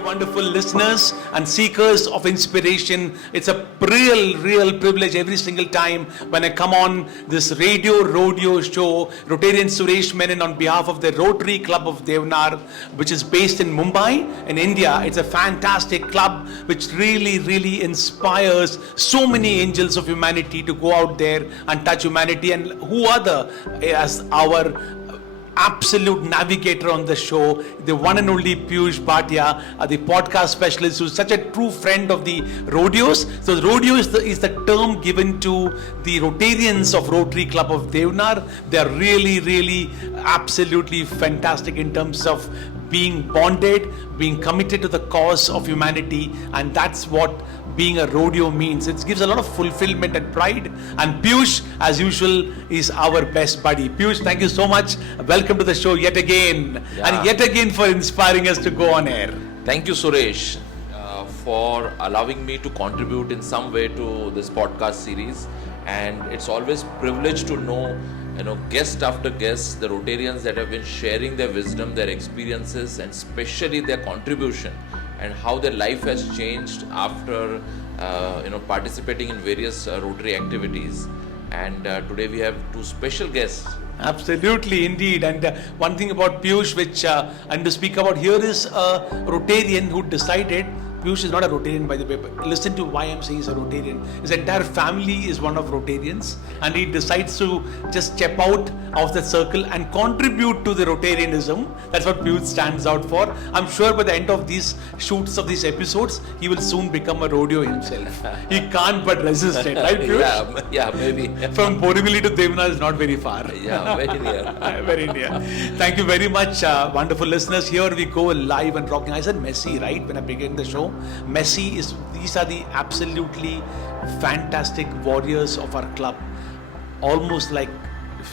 wonderful listeners and seekers of inspiration. It's a real privilege every single time when I come on this Rodeo show. Rotarian Suresh Menon on behalf of the Rotary Club of Deonar, which is based in Mumbai in India. It's a fantastic club which really inspires so many angels of humanity to go out there and touch humanity. And who other as our absolute navigator on the show, the one and only Piyush Bhatia, the podcast specialist, who's such a true friend of the rodeos. So rodeo is the term given to the Rotarians of Rotary Club of Deonar. They are really absolutely fantastic in terms of being bonded, being committed to the cause of humanity, and that's what being a rodeo means. It gives a lot of fulfillment and pride. And Piyush, as usual, is our best buddy. Piyush, thank you so much. Welcome to the show yet again. And yet again for inspiring us to go on air. Thank you, Suresh, for allowing me to contribute in some way to this podcast series. And it's always privilege to know, guest after guest, the Rotarians that have been sharing their wisdom, their experiences, and especially their contribution, and how their life has changed after participating in various Rotary activities. And today we have two special guests. Absolutely, indeed. And one thing about Piyush, which I'm to speak about here, is a Rotarian who decided. Piyush is not a Rotarian, by the way, but listen to why I'm saying he's a Rotarian. His entire family is one of Rotarians, and he decides to just step out of the circle and contribute to the Rotarianism. That's what Piyush stands out for. I'm sure by the end of these shoots of these episodes, he will soon become a rodeo himself. He can't but resist it, right, Piyush? Yeah, maybe. From Borivali to Deonar is not very far. Yeah, very near. Very near. Thank you very much, wonderful listeners. Here we go live and rocking. I said messy, right, when I began the show. These are the absolutely fantastic warriors of our club. Almost like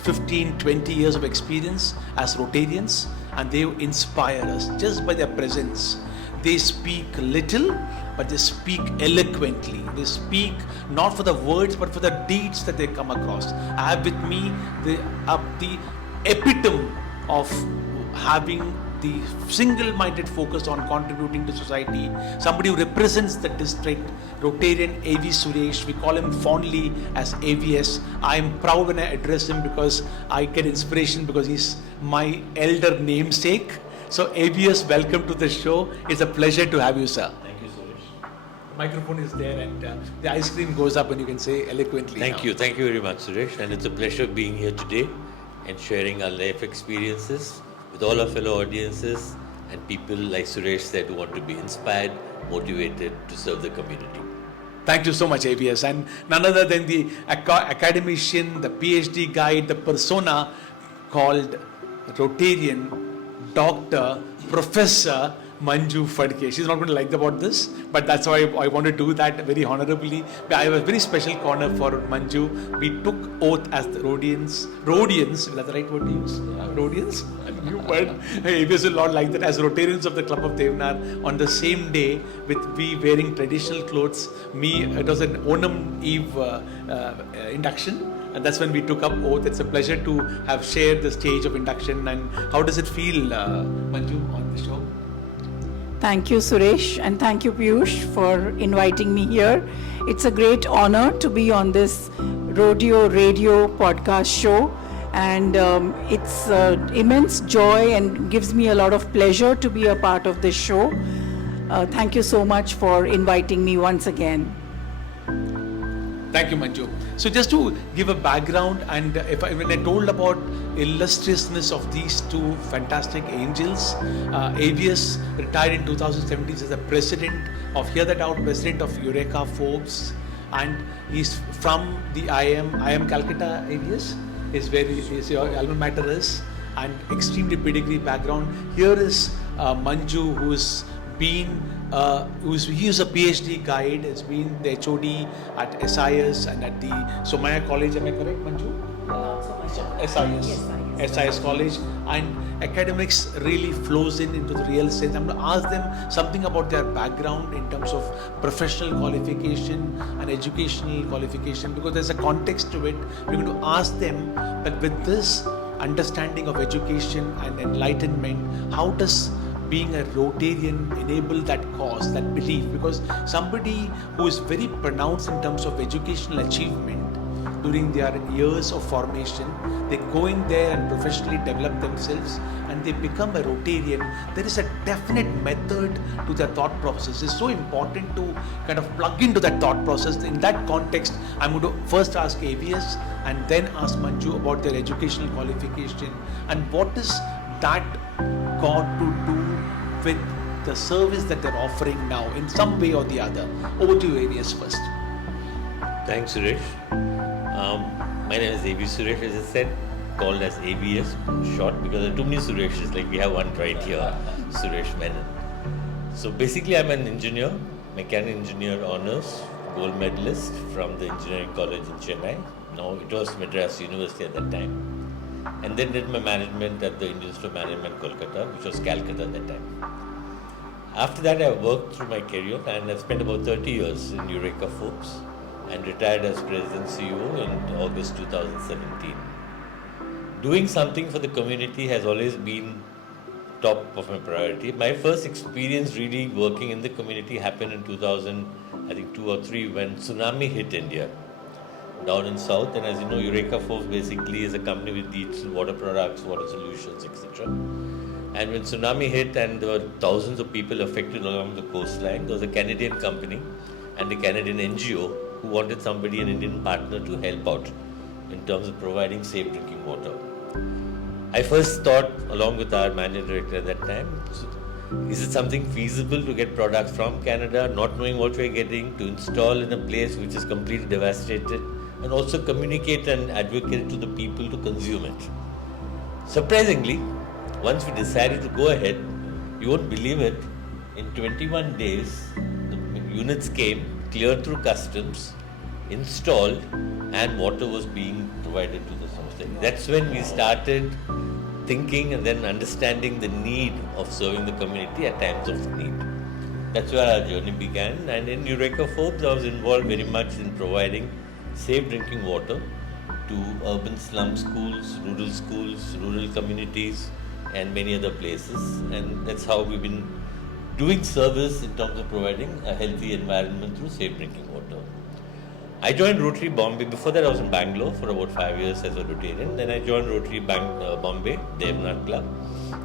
15-20 years of experience as Rotarians, and they inspire us just by their presence. They speak little, but they speak eloquently. They speak not for the words, but for the deeds that they come across. I have with me the epitome of having the single-minded focus on contributing to society, somebody who represents the district, Rotarian AV Suresh. We call him fondly as AVS. I am proud when I address him because I get inspiration because he's my elder namesake. So AVS, welcome to the show. It's a pleasure to have you, sir. Thank you, Suresh. The microphone is there and the ice cream goes up and you can say eloquently. Thank you very much, Suresh. And it's a pleasure being here today and sharing our life experiences with all our fellow audiences and people like Suresh said who want to be inspired, motivated to serve the community. Thank you so much, ABS. And none other than the academician, the PhD guide, the persona called Rotarian, Dr. Professor Manju Fadke. She's not going to like about this, but that's why I want to do that very honorably. I have a very special corner for Manju. We took oath as the Rodians, is that the right word to use? Rodians? A new word. ABS will not like that. As Rotarians of the Club of Deonar, on the same day, with we wearing traditional clothes, it was an Onam Eve induction. And that's when we took up oath. It's a pleasure to have shared the stage of induction. And how does it feel, Manju, on the show? Thank you, Suresh, and thank you, Piyush, for inviting me here. It's a great honor to be on this Rodeo Radio podcast show, and it's immense joy and gives me a lot of pleasure to be a part of this show. Thank you so much for inviting me once again. Thank you, Manju. So just to give a background, and when I told about illustriousness of these two fantastic angels, AVS retired in 2017 as the president of president of Eureka Forbes, and he's from the IIM Calcutta. AVS is where your alma mater is, and extremely pedigree background. Here is Manju, who's been he is a PhD guide, has been the HOD at SIS and at the Somaya College. Am I correct, Manju? SIS College, and academics really flows into the real sense. I'm going to ask them something about their background in terms of professional qualification and educational qualification, because there's a context to it. We're going to ask them that with this understanding of education and enlightenment, how does being a Rotarian enable that cause, that belief? Because somebody who is very pronounced in terms of educational achievement during their years of formation, they go in there and professionally develop themselves and they become a Rotarian. There is a definite method to their thought process. It's so important to kind of plug into that thought process. In that context, I'm going to first ask AVS and then ask Manju about their educational qualification and what is that got to do with the service that they're offering now in some way or the other. Over to you, AVS, first. Thanks, Suresh. My name is AV Suresh, as I said, called as AVS short because there are too many Sureshes, like we have one right here, Suresh Menon. So basically I'm an engineer, mechanical engineer honors, gold medalist from the engineering college in Chennai. Now it was Madras University at that time. And then did my management at the Indian Institute of Management, Kolkata, which was Calcutta at that time. After that I worked through my career and I've spent about 30 years in Eureka Forbes and retired as President CEO in August 2017. Doing something for the community has always been top of my priority. My first experience really working in the community happened in 2002 or 3 when tsunami hit India down in south, and as you know, Eureka Forbes basically is a company with deeds in water products, water solutions, etc. And when tsunami hit and there were thousands of people affected along the coastline, there was a Canadian company and a Canadian NGO who wanted somebody, an Indian partner, to help out in terms of providing safe drinking water. I first thought, along with our managing director at that time, is it something feasible to get products from Canada, not knowing what we're getting, to install in a place which is completely devastated, and also communicate and advocate to the people to consume it. Surprisingly, once we decided to go ahead, you won't believe it, in 21 days, the units came, cleared through customs, installed, and water was being provided to the society. That's when we started thinking and then understanding the need of serving the community at times of need. That's where our journey began, and in Eureka Forbes I was involved very much in providing safe drinking water to urban slum schools, rural communities, and many other places, and that's how we've been doing service in terms of providing a healthy environment through safe drinking water. I joined Rotary Bombay. Before that I was in Bangalore for about 5 years as a Rotarian. Then I joined Rotary Bombay, Deonar Club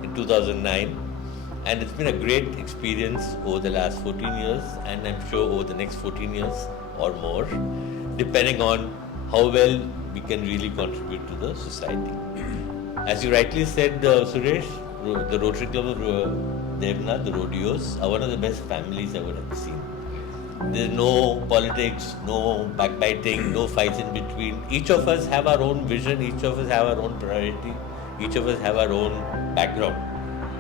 in 2009, and it's been a great experience over the last 14 years, and I'm sure over the next 14 years or more, depending on how well we can really contribute to the society. As you rightly said, Suresh, the Rotary Club of Deonar, the Rodeos, are one of the best families I've ever seen. There's no politics, no backbiting, no fights in between. Each of us have our own vision, each of us have our own priority, each of us have our own background.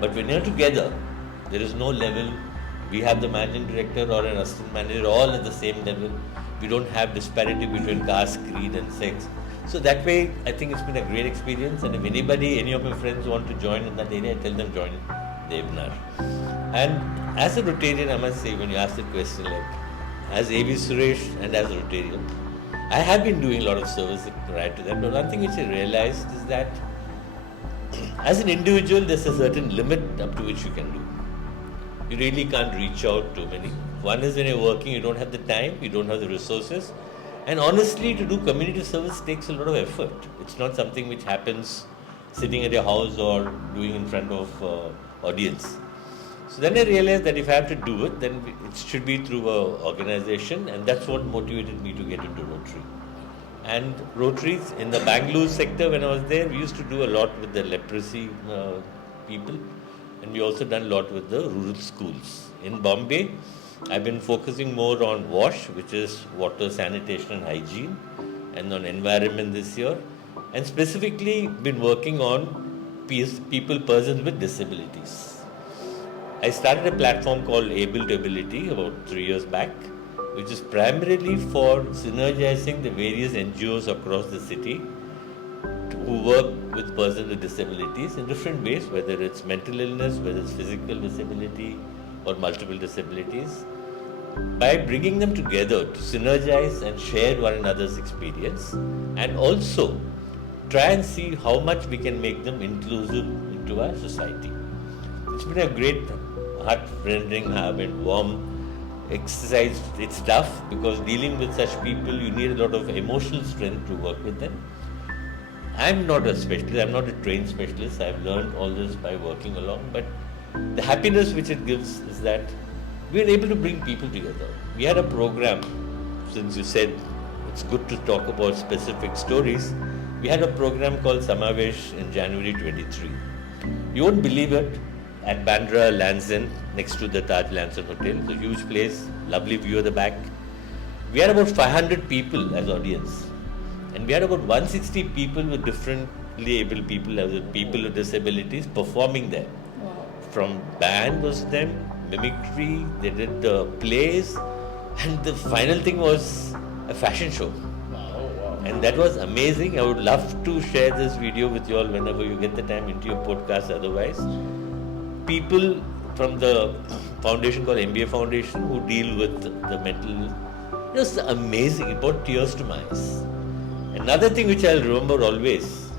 But when you're together, there is no level. We have the managing director or an assistant manager all at the same level. We don't have disparity between caste, creed and sex. So that way, I think it's been a great experience, and if any of my friends want to join in that area, I tell them join Deonar. And as a Rotarian, I must say, when you ask the question, like, as AV Suresh and as a Rotarian, I have been doing a lot of service prior to that, but one thing which I realized is that as an individual, there's a certain limit up to which you can do. You really can't reach out to many. One is when you're working, you don't have the time, you don't have the resources. And honestly, to do community service takes a lot of effort. It's not something which happens sitting at your house or doing in front of audience. So then I realized that if I have to do it, then it should be through an organization, and that's what motivated me to get into Rotary. And Rotaries in the Bangalore sector, when I was there, we used to do a lot with the leprosy people, and we also done a lot with the rural schools. In Bombay, I've been focusing more on WASH, which is water, sanitation and hygiene, and on environment this year, and specifically been working on persons with disabilities. I started a platform called Able to Ability about 3 years back, which is primarily for synergizing the various NGOs across the city who work with persons with disabilities in different ways, whether it's mental illness, whether it's physical disability or multiple disabilities, by bringing them together to synergize and share one another's experience, and also try and see how much we can make them inclusive into our society. It's been a great, heart-rending, warm exercise. It's tough because dealing with such people, you need a lot of emotional strength to work with them. I'm not a specialist, I'm not a trained specialist. I've learned all this by working along, but the happiness which it gives is that we're able to bring people together. We had a program, since you said it's good to talk about specific stories, we had a program called Samavesh in January 23. You won't believe it, at Bandra Land's End, next to the Taj Land's End Hotel. It's a huge place, lovely view at the back. We had about 500 people as audience. And we had about 160 people with differently able people, people with disabilities performing there. Wow. From band was them, mimicry, they did the plays, and the final thing was a fashion show. Wow. And that was amazing. I would love to share this video with you all whenever you get the time into your podcast otherwise. People from the foundation called MBA Foundation who deal with the mental, it was amazing. It brought tears to my eyes. Another thing which I'll remember always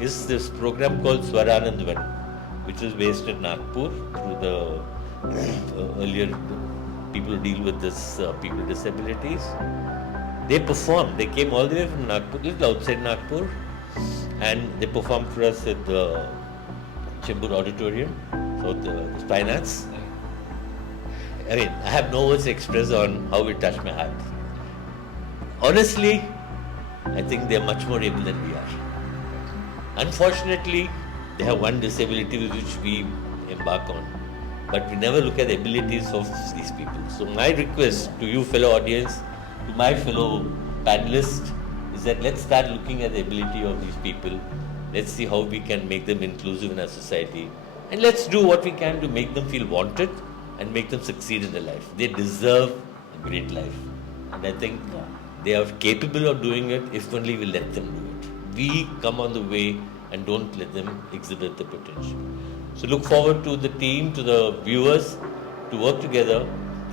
is this program called Swaranandvan, which is based in Nagpur through the earlier people who deal with this people with disabilities. They performed. They came all the way from Nagpur, little outside Nagpur, and they performed for us at the Chembur Auditorium, so the finance. I mean, I have no words to express on how it touched my heart. Honestly, I think they are much more able than we are. Unfortunately, they have one disability with which we embark on, but we never look at the abilities of these people. So my request to you fellow audience, to my fellow panelists, is that let's start looking at the ability of these people. Let's see how we can make them inclusive in our society, and let's do what we can to make them feel wanted and make them succeed in their life. They deserve a great life, and I think they are capable of doing it if only we let them do it. We come on the way and don't let them exhibit the potential. So look forward to the team, to the viewers, to work together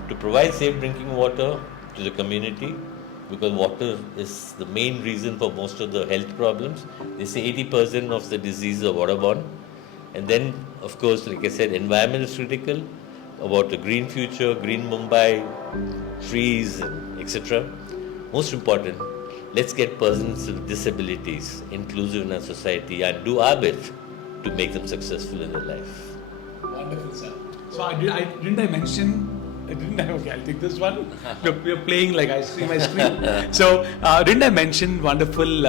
to provide safe drinking water to the community, because water is the main reason for most of the health problems. They say 80% of the diseases are waterborne. And then, of course, like I said, environment is critical, about the green future, green Mumbai, trees, etc. Most important, let's get persons with disabilities inclusive in our society and do our bit to make them successful in their life. Wonderful, sir. So didn't I mention? Okay, I'll take this one. We're playing like ice cream. So didn't I mention wonderful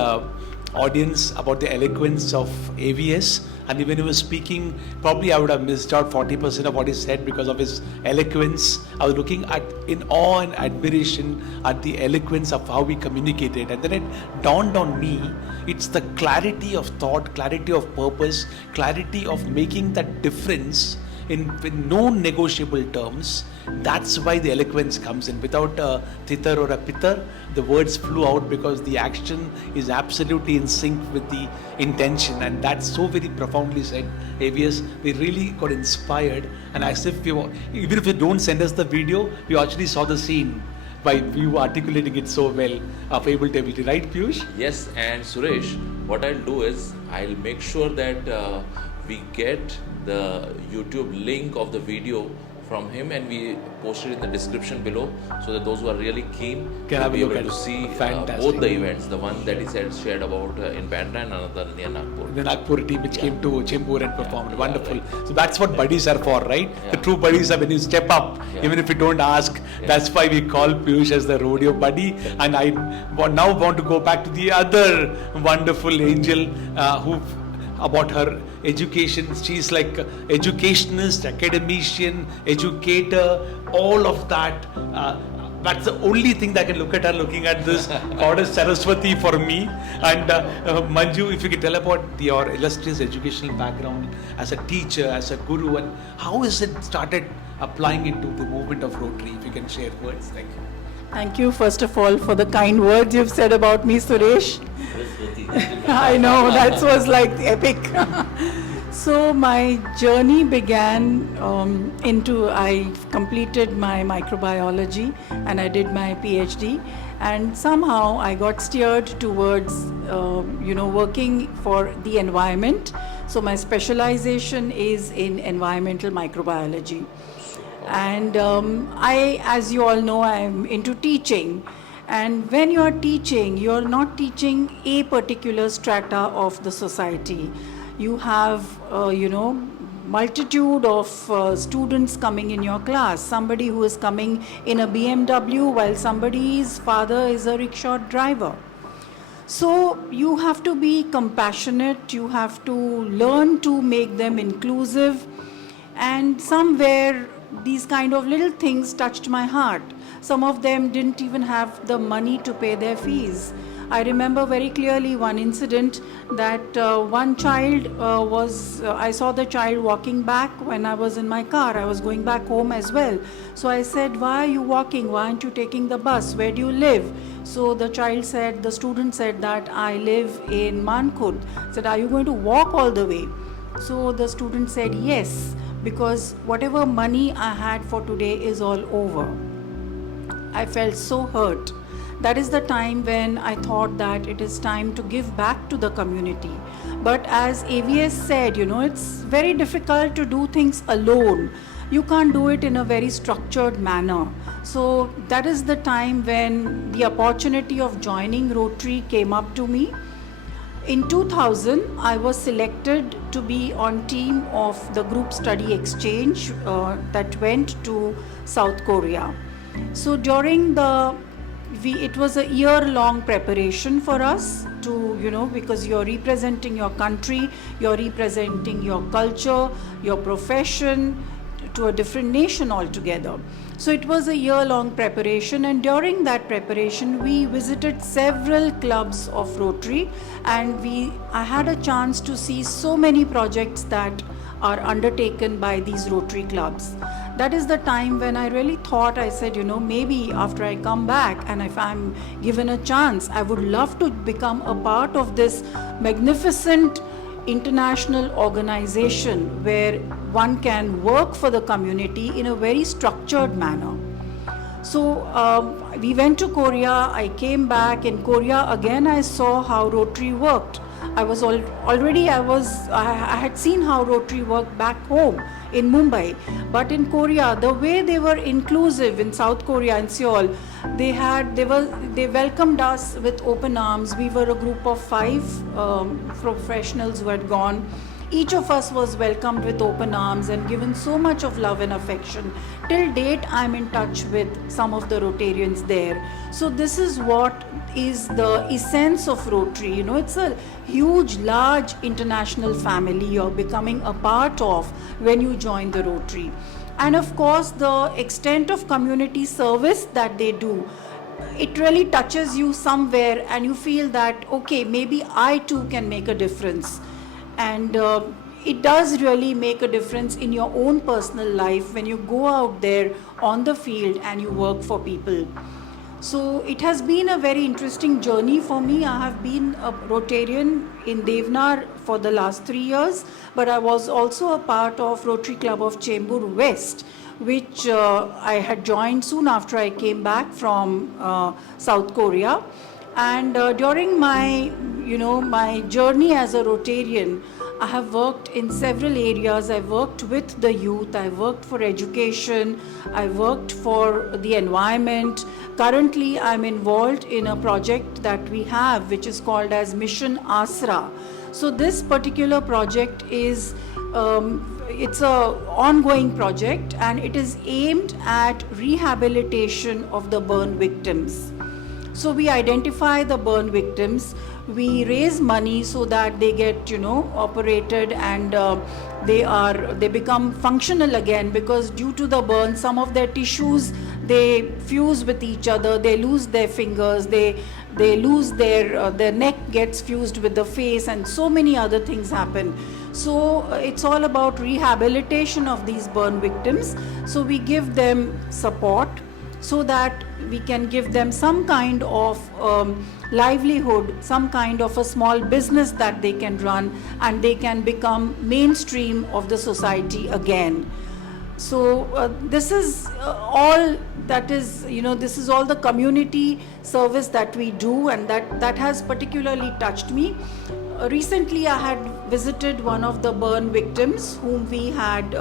audience about the eloquence of AVS? And when he was speaking, probably I would have missed out 40% of what he said because of his eloquence. I was looking at in awe and admiration at the eloquence of how we communicated. And then it dawned on me, it's the clarity of thought, clarity of purpose, clarity of making that difference in no negotiable terms. That's why the eloquence comes in. Without a titar or a pitar, the words flew out because the action is absolutely in sync with the intention, and that's so very profoundly said. AVS, we really got inspired, and as if even if you don't send us the video, we actually saw the scene by you articulating it so well of able to ability, right, Piyush? Yes, and Suresh, what I'll do is I'll make sure that we get the YouTube link of the video from him, and we post it in the description below, so that those who are really keen can be able to see both the events, the one that he shared about in Bandra and another near Nagpur. The Nagpur team which came to Chembur and performed. Wonderful. Right. So that's what buddies are for, right? The true buddies are when you step up, even if you don't ask. That's why we call Piyush as the rodeo buddy. And I now want to go back to the other wonderful angel who about her education. She's like educationist, academician, educator, all of that. That's the only thing that I can look at her looking at this goddess Saraswati for me. And Manju, if you could tell about your illustrious educational background as a teacher, as a guru, and how is it started applying into the movement of Rotary? If you can share words. Thank you. Thank you, first of all, for the kind words you've said about me, Suresh. I know, that was like epic. So my journey began I completed my microbiology and I did my PhD, and somehow I got steered towards, working for the environment. So my specialization is in environmental microbiology. And as you all know, I'm into teaching. And when you're teaching, you're not teaching a particular strata of the society. You have, multitude of students coming in your class. Somebody who is coming in a BMW while somebody's father is a rickshaw driver. So you have to be compassionate, you have to learn to make them inclusive, and somewhere these kind of little things touched my heart. Some of them didn't even have the money to pay their fees. I remember very clearly one incident that one child I saw the child walking back when I was in my car. I was going back home as well. So I said, "Why are you walking? Why aren't you taking the bus? Where do you live?" So the student said that I live in Mankud. I said, "Are you going to walk all the way?" So the student said, "Yes, because whatever money I had for today is all over." I felt so hurt. That is the time when I thought that it is time to give back to the community. But as AVS said, it's very difficult to do things alone. You can't do it in a very structured manner. So that is the time when the opportunity of joining Rotary came up to me. In 2000, I was selected to be on team of the group study exchange that went to South Korea. So during it was a year-long preparation for us to, because you're representing your country, you're representing your culture, your profession to a different nation altogether. So it was a year-long preparation, and during that preparation, we visited several clubs of Rotary, and I had a chance to see so many projects that are undertaken by these Rotary clubs. That is the time when I really thought, I said, maybe after I come back and if I'm given a chance, I would love to become a part of this magnificent international organization where one can work for the community in a very structured manner. So we went to Korea, I came back. In Korea again I saw how Rotary worked. I had seen how Rotary worked back home in Mumbai, but in Korea, the way they were inclusive in South Korea and Seoul, they welcomed us with open arms. We were a group of 5 professionals who had gone. Each of us was welcomed with open arms and given so much of love and affection. Till date, I'm in touch with some of the Rotarians there. So this is what is the essence of Rotary. It's a huge, large international family you're becoming a part of when you join the Rotary. And of course, the extent of community service that they do, it really touches you somewhere and you feel that, okay, maybe I too can make a difference. And it does really make a difference in your own personal life when you go out there on the field and you work for people. So it has been a very interesting journey for me. I have been a Rotarian in Deonar for the last 3 years, but I was also a part of Rotary Club of Chembur West, which I had joined soon after I came back from South Korea. And during my journey as a Rotarian, I have worked in several areas. I worked with the youth, I worked for education, I worked for the environment. Currently, I'm involved in a project that we have, which is called as Mission Asra. So this particular project is, it's a ongoing project, and it is aimed at rehabilitation of the burn victims. So we identify the burn victims, we raise money so that they get, operated and they become functional again, because due to the burn, some of their tissues, they fuse with each other, they lose their fingers, they lose their neck gets fused with the face, and so many other things happen. So it's all about rehabilitation of these burn victims. So we give them support so that we can give them some kind of livelihood, some kind of a small business that they can run, and they can become mainstream of the society again. So this is all that is, this is all the community service that we do, and that has particularly touched me. recently I had visited one of the burn victims whom we had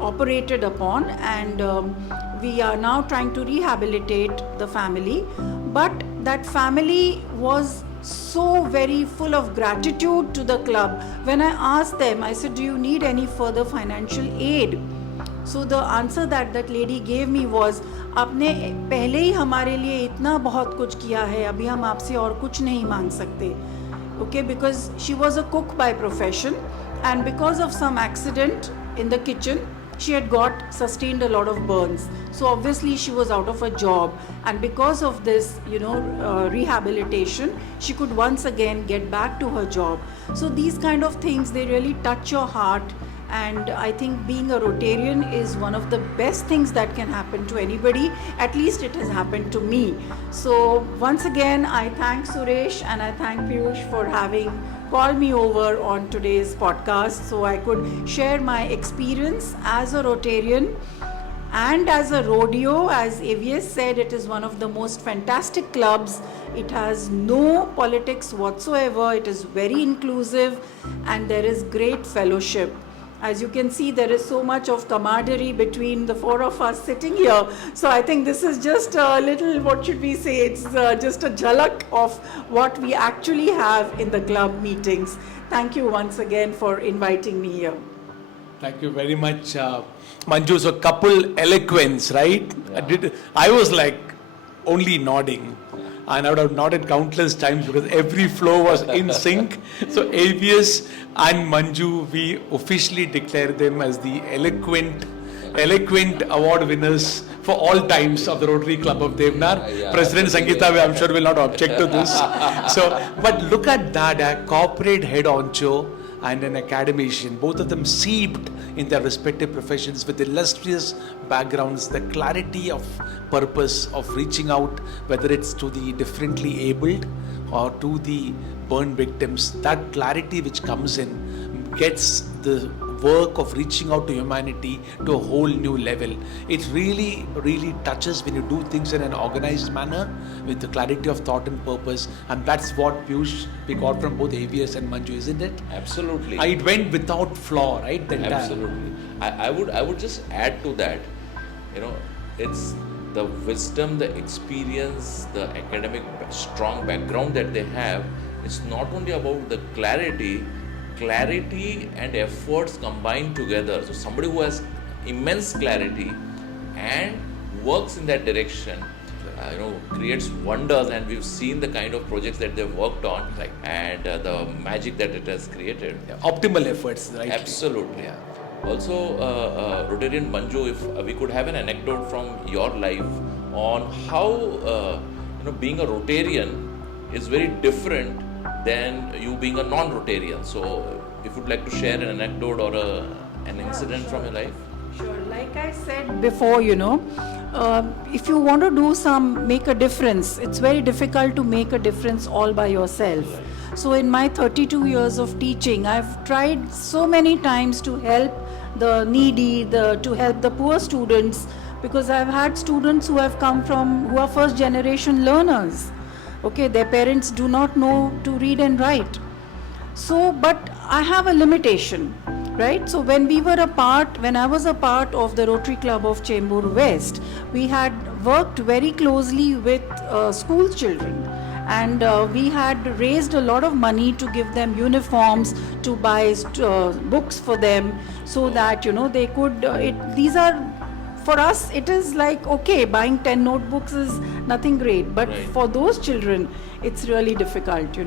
operated upon, and we are now trying to rehabilitate the family. But that family was so very full of gratitude to the club. When I asked them, I said, do you need any further financial aid? So the answer that that lady gave me was, आपने पहले ही हमारे लिए इतना बहुत कुछ किया है, अभी हम आपसे और कुछ नहीं मांग सकते. Okay, because she was a cook by profession, and because of some accident in the kitchen, she had sustained a lot of burns. So obviously she was out of a job, and because of this, rehabilitation, she could once again get back to her job. So these kind of things, they really touch your heart. And I think being a Rotarian is one of the best things that can happen to anybody. At least it has happened to me. So once again, I thank Suresh and I thank Piyush for having called me over on today's podcast so I could share my experience as a Rotarian and as a rodeo. As AVS said, it is one of the most fantastic clubs. It has no politics whatsoever. It is very inclusive and there is great fellowship. As you can see, there is so much of camaraderie between the four of us sitting here. So I think this is just a little, what should we say, it's just a jhalak of what we actually have in the club meetings. Thank you once again for inviting me here. Thank you very much, Manju. So couple eloquence, right? Yeah. I was like only nodding. And I would have nodded countless times because every flow was in sync. So AVS and Manju, we officially declare them as the eloquent award winners for all times of the Rotary Club of Deonar. Yeah, President Sangeeta, I'm sure will not object to this. So, but look at that, a corporate head honcho and an academician, both of them seeped in their respective professions with illustrious backgrounds, the clarity of purpose of reaching out, whether it's to the differently abled or to the burn victims, that clarity which comes in gets the work of reaching out to humanity to a whole new level. It really, really touches when you do things in an organized manner with the clarity of thought and purpose, and that's what Piyush we got from both AVS and Manju, isn't it? Absolutely. It went without flaw, right? Absolutely. I would just add to that. It's the wisdom, the experience, the academic strong background that they have. It's not only about the clarity and efforts combined together. So somebody who has immense clarity and works in that direction, creates wonders, and we've seen the kind of projects that they've worked on, right, and the magic that it has created. Yeah, optimal efforts, right? Absolutely. Yeah. Also, Rotarian Manju, if we could have an anecdote from your life on how being a Rotarian is very different than you being a non-Rotarian. So, if you'd like to share an anecdote or an incident from your life. Sure. Like I said before, if you want to make a difference, it's very difficult to make a difference all by yourself. So in my 32 years of teaching, I've tried so many times to help the needy, to help the poor students, because I've had students who are first generation learners. Okay, their parents do not know to read and write. So, but I have a limitation, right? So when I was a part of the Rotary Club of Chembur West, we had worked very closely with school children, and we had raised a lot of money to give them uniforms, to buy books for them, so that they could. For us, it is like, okay, buying 10 notebooks is nothing great, but right, for those children, it's really difficult,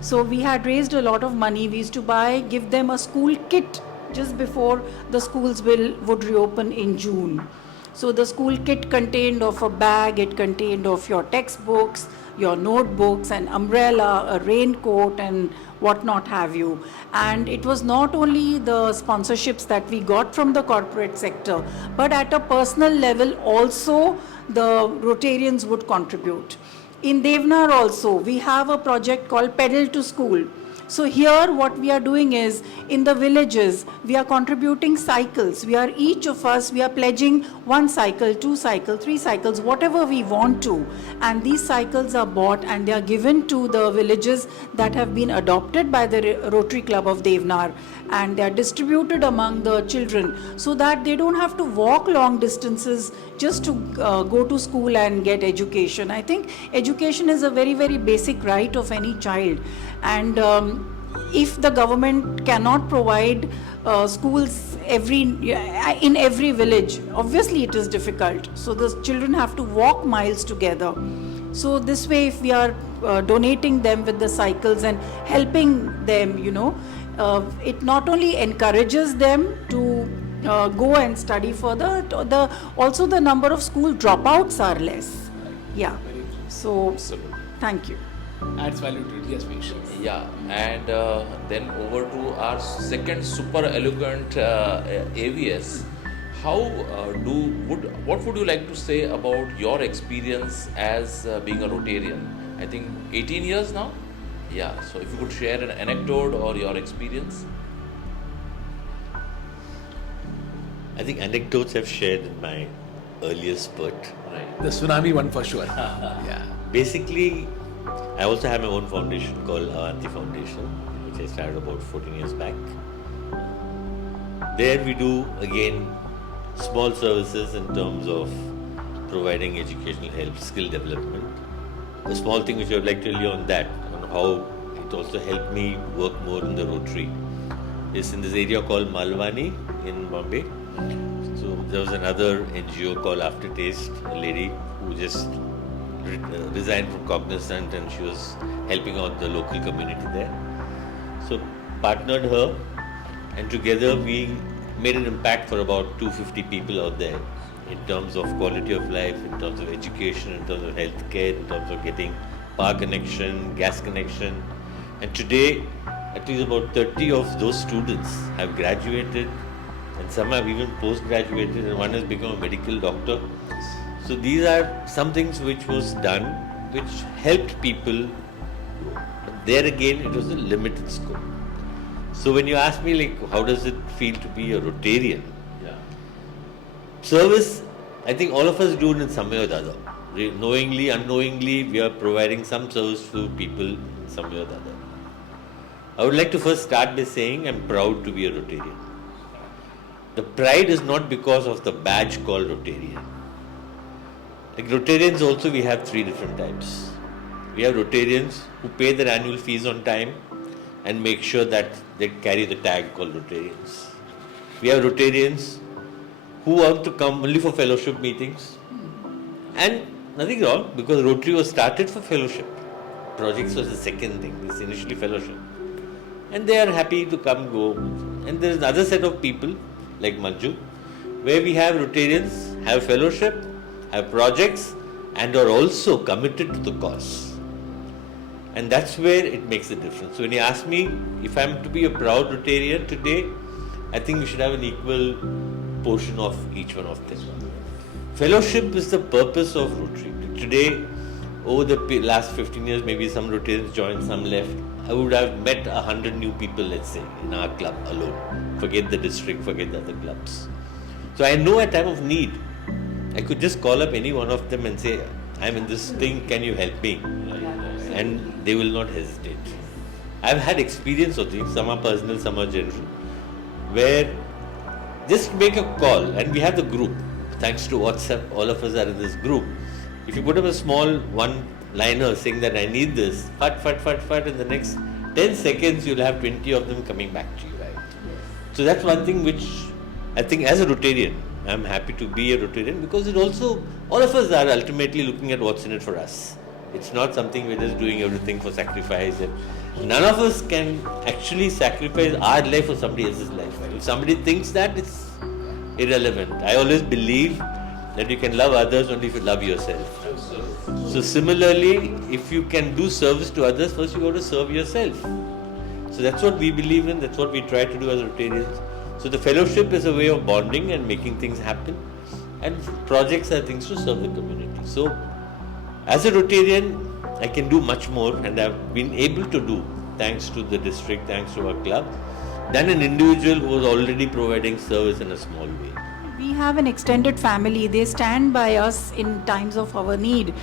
So we had raised a lot of money. We used to give them a school kit just before the schools would reopen in June. So the school kit contained of a bag, it contained of your textbooks, your notebooks, an umbrella, a raincoat, and what not have you. And it was not only the sponsorships that we got from the corporate sector, but at a personal level also the Rotarians would contribute. In Deonar also, we have a project called Pedal to School. So here what we are doing is, in the villages, we are contributing cycles. We are each of us, we are pledging 1 cycle, 2 cycle, 3 cycles, whatever we want to. And these cycles are bought and they are given to the villages that have been adopted by the Rotary Club of Deonar, and they are distributed among the children so that they don't have to walk long distances just to go to school and get education. I think education is a very, very basic right of any child, and if the government cannot provide schools in every village, obviously it is difficult. So the children have to walk miles together. So this way, if we are donating them with the cycles and helping them, it not only encourages them to go and study further, also the number of school dropouts are less. Yeah. So, Absolutely. thank you. Adds value to it. Yes, Piyush. Yeah, and then over to our second super eloquent AVS. What would you like to say about your experience as being a Rotarian? I think 18 years now? Yeah, so if you could share an anecdote or your experience. I think anecdotes I've shared in my earlier spurt. Right. The tsunami one for sure. Yeah. Basically, I also have my own foundation called Avanti Foundation, which I started about 14 years back. There we do, again, small services in terms of providing educational help, skill development. A small thing which I would like to tell you on that, on how it also helped me work more in the Rotary, is in this area called Malwani in Bombay. So there was another NGO called Aftertaste, a lady who just resigned from Cognizant, and she was helping out the local community there. So partnered her, and together we made an impact for about 250 people out there in terms of quality of life, in terms of education, in terms of healthcare, in terms of getting power connection, gas connection. And today, at least about 30 of those students have graduated, and some have even post-graduated, and one has become a medical doctor. So these are some things which was done, which helped people. But there again, it was a limited scope. So when you ask me, like, how does it feel to be a Rotarian? Yeah. Service, I think all of us do it in some way or the other. Knowingly, unknowingly, we are providing some service to people in some way or the other. I would like to first start by saying I'm proud to be a Rotarian. The pride is not because of the badge called Rotarian. Like Rotarians also, we have 3 different types. We have Rotarians who pay their annual fees on time and make sure that they carry the tag called Rotarians. We have Rotarians who want to come only for fellowship meetings, and nothing wrong, because Rotary was started for fellowship. Projects was the second thing, this initially fellowship. And they are happy to come, go. And there is another set of people like Manju, where we have Rotarians, have fellowship, have projects, and are also committed to the cause. And that's where it makes a difference. So when you ask me if I'm to be a proud Rotarian today, I think we should have an equal portion of each one of them. Fellowship is the purpose of Rotary. Today, over the last 15 years, maybe some Rotarians joined, some left. I would have met 100 new people, let's say, in our club alone. Forget the district, forget the other clubs. So I know at time of need, I could just call up any one of them and say, I'm in this thing, can you help me? And they will not hesitate. I've had experience of things, some are personal, some are general, where just make a call, and we have the group. Thanks to WhatsApp, all of us are in this group. If you put up a small one-liner saying that I need this, in the next 10 seconds you'll have 20 of them coming back to you. Right? So that's one thing which I think as a Rotarian, I'm happy to be a Rotarian, because it also, all of us are ultimately looking at what's in it for us. It's not something we're just doing everything for sacrifice. And none of us can actually sacrifice our life for somebody else's life. If somebody thinks that, it's irrelevant. I always believe that you can love others only if you love yourself. So similarly, if you can do service to others, first you got to serve yourself. So that's what we believe in, that's what we try to do as Rotarians. So the fellowship is a way of bonding and making things happen, and projects are things to serve the community. So as a Rotarian, I can do much more, and I've been able to do, thanks to the district, thanks to our club, than an individual who was already providing service in a small way. We have an extended family. They stand by us in times of our need.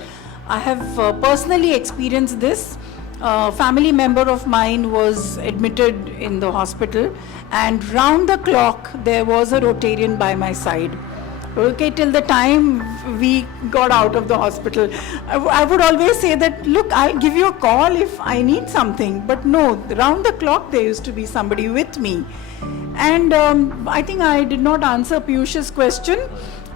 I have personally experienced this. A family member of mine was admitted in the hospital, and round the clock there was a Rotarian by my side. Okay, till the time we got out of the hospital. I would always say that, look, I'll give you a call if I need something. But no, round the clock there used to be somebody with me. And I think I did not answer Piyush's question.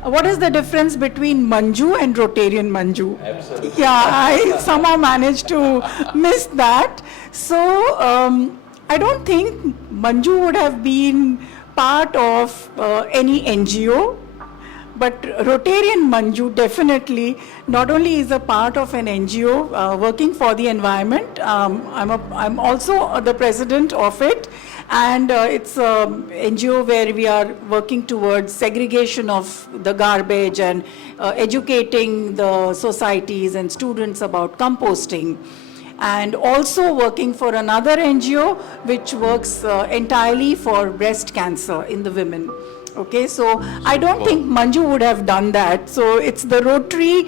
What is the difference between Manju and Rotarian Manju? Absolutely. Yeah, I somehow managed to miss that. So I don't think Manju would have been part of any NGO. But Rotarian Manju definitely not only is a part of an NGO working for the environment. I'm also the president of it, and it's an NGO where we are working towards segregation of the garbage and educating the societies and students about composting. And also working for another NGO which works entirely for breast cancer in the women. Okay, so I don't think Manju would have done that. So it's the Rotary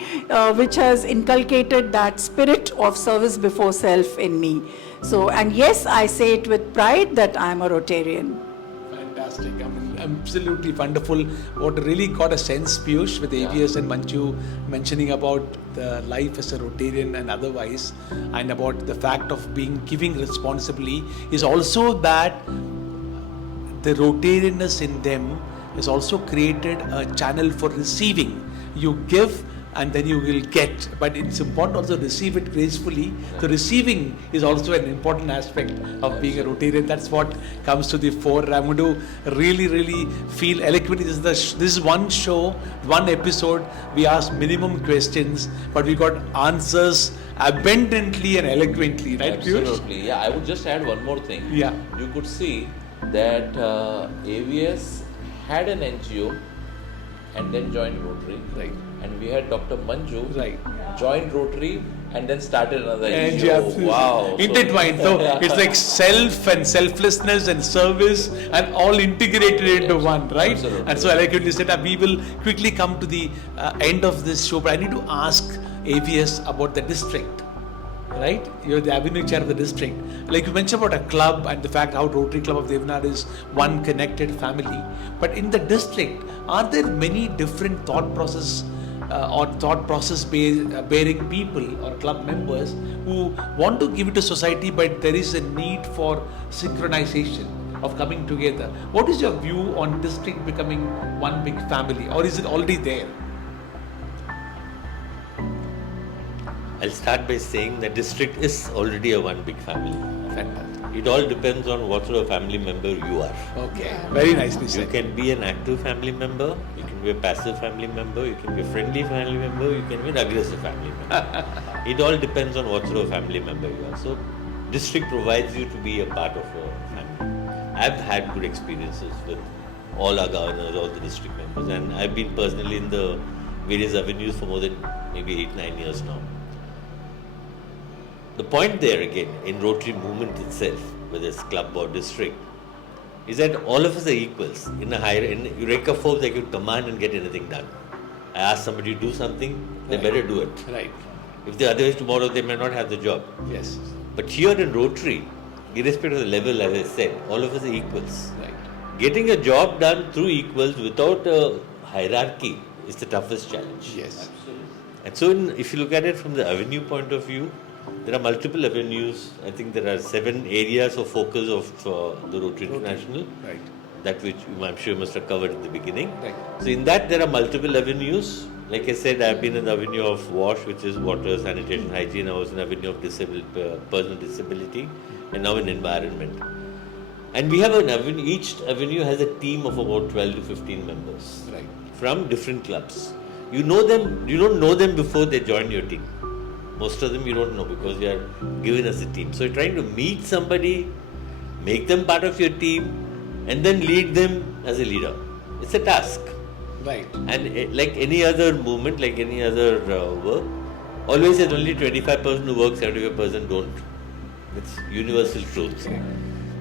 which has inculcated that spirit of service before self in me. So, and yes, I say it with pride that I'm a Rotarian. Fantastic. I mean, absolutely wonderful. What really got a sense, Piyush, with AVS and Manju mentioning about the life as a Rotarian and otherwise, and about the fact of giving responsibly, is also that the Rotarianness in them has also created a channel for receiving. You give and then you will get, but it's important also to receive it gracefully. So receiving is also an important aspect of being a Rotarian. That's what comes to the fore. I'm going to really feel eloquently. This is one show, one episode. We asked minimum questions, but we got answers abundantly and eloquently, right, Piyush? Absolutely. Yeah, I would just add one more thing. Yeah. You could see that AVS had an NGO and then joined Rotary. Right. And we had Dr. Manju Right. joined Rotary and then started another And NGO. yeah, absolutely. Wow. Intertwined. So it's like self and selflessness and service and all integrated into one, right? Absolutely. And so eloquently said, we will quickly come to the end of this show, but I need to ask AVS about the district. Right? You're the avenue chair of the district. Like you mentioned about a club and the fact how Rotary Club of Deonar is one connected family. But in the district, are there many different thought process bearing people or club members who want to give it to society, but there is a need for synchronization of coming together? What is your view on district becoming one big family, or is it already there? I'll start by saying that district is already a one big family. Fantastic. It all depends on what sort of family member you are. Okay, very nicely You said. can be an active family member, you can be a passive family member, you can be a friendly family member, you can be an aggressive family member. It all depends on what sort of family member you are. So, district provides you to be a part of a family. I've had good experiences with all our governors, all the district members, and I've been personally in the various avenues for more than maybe 8-9 years now. The point there again, in Rotary movement itself, whether it's club or district, is that all of us are equals. In a higher, in Eureka Forbes, they could command and get anything done. I ask somebody to do something, they better do it. Right. If they otherwise tomorrow, they may not have the job. Yes. But here in Rotary, irrespective of the level, as I said, all of us are equals. Right. Getting a job done through equals without a hierarchy is the toughest challenge. Yes. And so, if you look at it from the avenue point of view, there are multiple avenues. I think there are 7 areas of focus of the Rotary International. Right. That which I'm sure you must have covered in the beginning. Right. So in that there are multiple avenues. Like I said, I've been in the avenue of WASH, which is water, sanitation, hygiene. I was in the avenue of personal disability, and now in environment. And we have an avenue. Each avenue has a team of about 12 to 15 members. Right. From different clubs. You know them. You don't know them before they join your team. Most of them you don't know because you are given as a team. So you're trying to meet somebody, make them part of your team, and then lead them as a leader. It's a task. Right. And like any other movement, like any other work, always there's only 25% who work, 75% don't. It's universal truth.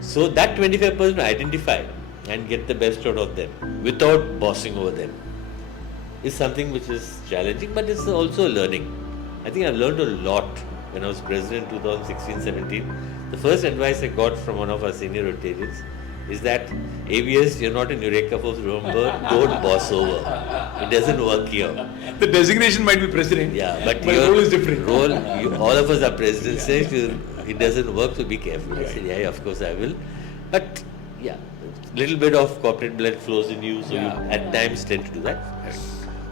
So that 25% identify and get the best out of them without bossing over them is something which is challenging, but it's also learning. I think I learned a lot when I was president 2016-17. The first advice I got from one of our senior Rotarians is that ABS, you're not in Eureka Force, remember, don't boss over. It doesn't work here. The designation might be president, Yeah, but your your role is different. all of us are presidents, it doesn't work, so be careful. I said, yeah, of course I will. But yeah, little bit of corporate blood flows in you, so you at times tend to do that.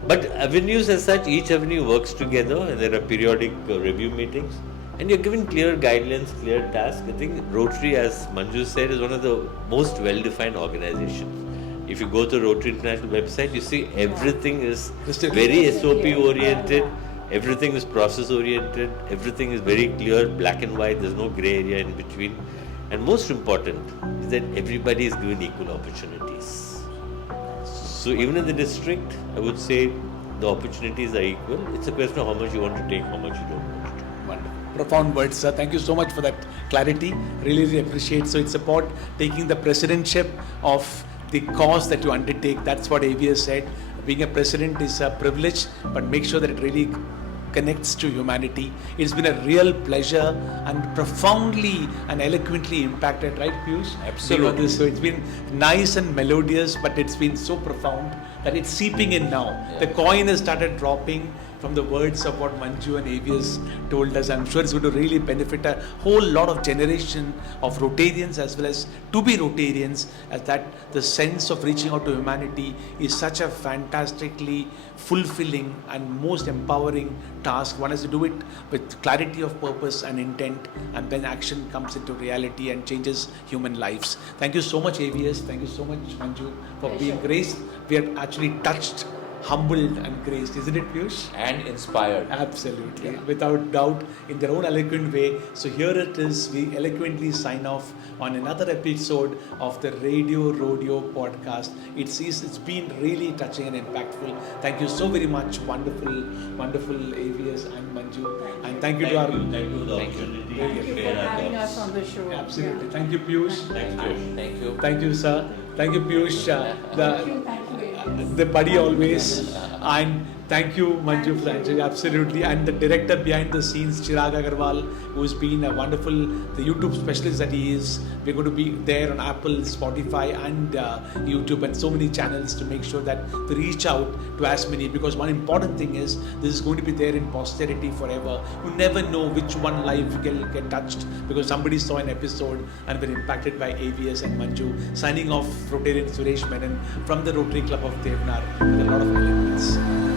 But avenues as such, each avenue works together and there are periodic review meetings and you're given clear guidelines, clear tasks. I think Rotary, as Manju said, is one of the most well-defined organizations. If you go to Rotary International website, you see everything is very SOP oriented, everything is process oriented, everything is very clear, black and white, there's no grey area in between. And most important is that everybody is given equal opportunities. So even in the district, I would say the opportunities are equal. It's a question of how much you want to take, how much you don't want to take. Wonderful. Profound words, sir. Thank you so much for that clarity. Really, really appreciate. So it's about taking the presidentship of the cause that you undertake. That's what AVS said. Being a president is a privilege, but make sure that it really connects to humanity. It's been a real pleasure and profoundly and eloquently impacted, right, Piyush? Absolutely. So it's been nice and melodious, but it's been so profound that it's seeping in now. Yeah. The coin has started dropping from the words of what Manju and Avias told us. I'm sure it's going to really benefit a whole lot of generation of Rotarians as well as to be Rotarians, as that the sense of reaching out to humanity is such a fantastically fulfilling and most empowering task. One has to do it with clarity of purpose and intent, and then action comes into reality and changes human lives. Thank you so much, Avias. Thank you so much, Manju, for being graced. We are actually touched, humbled and graced, isn't it, Piyush? And inspired. Absolutely, without doubt, in their own eloquent way. So here it is, we eloquently sign off on another episode of the Radio Rodeo podcast. It's been really touching and impactful. Thank you so very much, wonderful Avias and Manju. And thank you to our... Thank you for the Thank you. opportunity Thank to you for share our having thoughts. us on the show. Absolutely. Yeah. Thank you, Piyush. Thank you. Thank you. Thank you, sir. Thank you, Piyush. Thank you, Avias. The buddy always. And thank you, Manju, for answering. Absolutely. And the director behind the scenes, Chirag Aggarwal, who's been a wonderful, the YouTube specialist that he is. We're going to be there on Apple, Spotify, and YouTube, and so many channels to make sure that we reach out to as many. Because one important thing is this is going to be there in posterity forever. You never know which one life will get touched because somebody saw an episode and were impacted by AVS and Manju. Signing off, Rotarian Suresh Menon from the Rotary Club of Deonar with a lot of eloquence.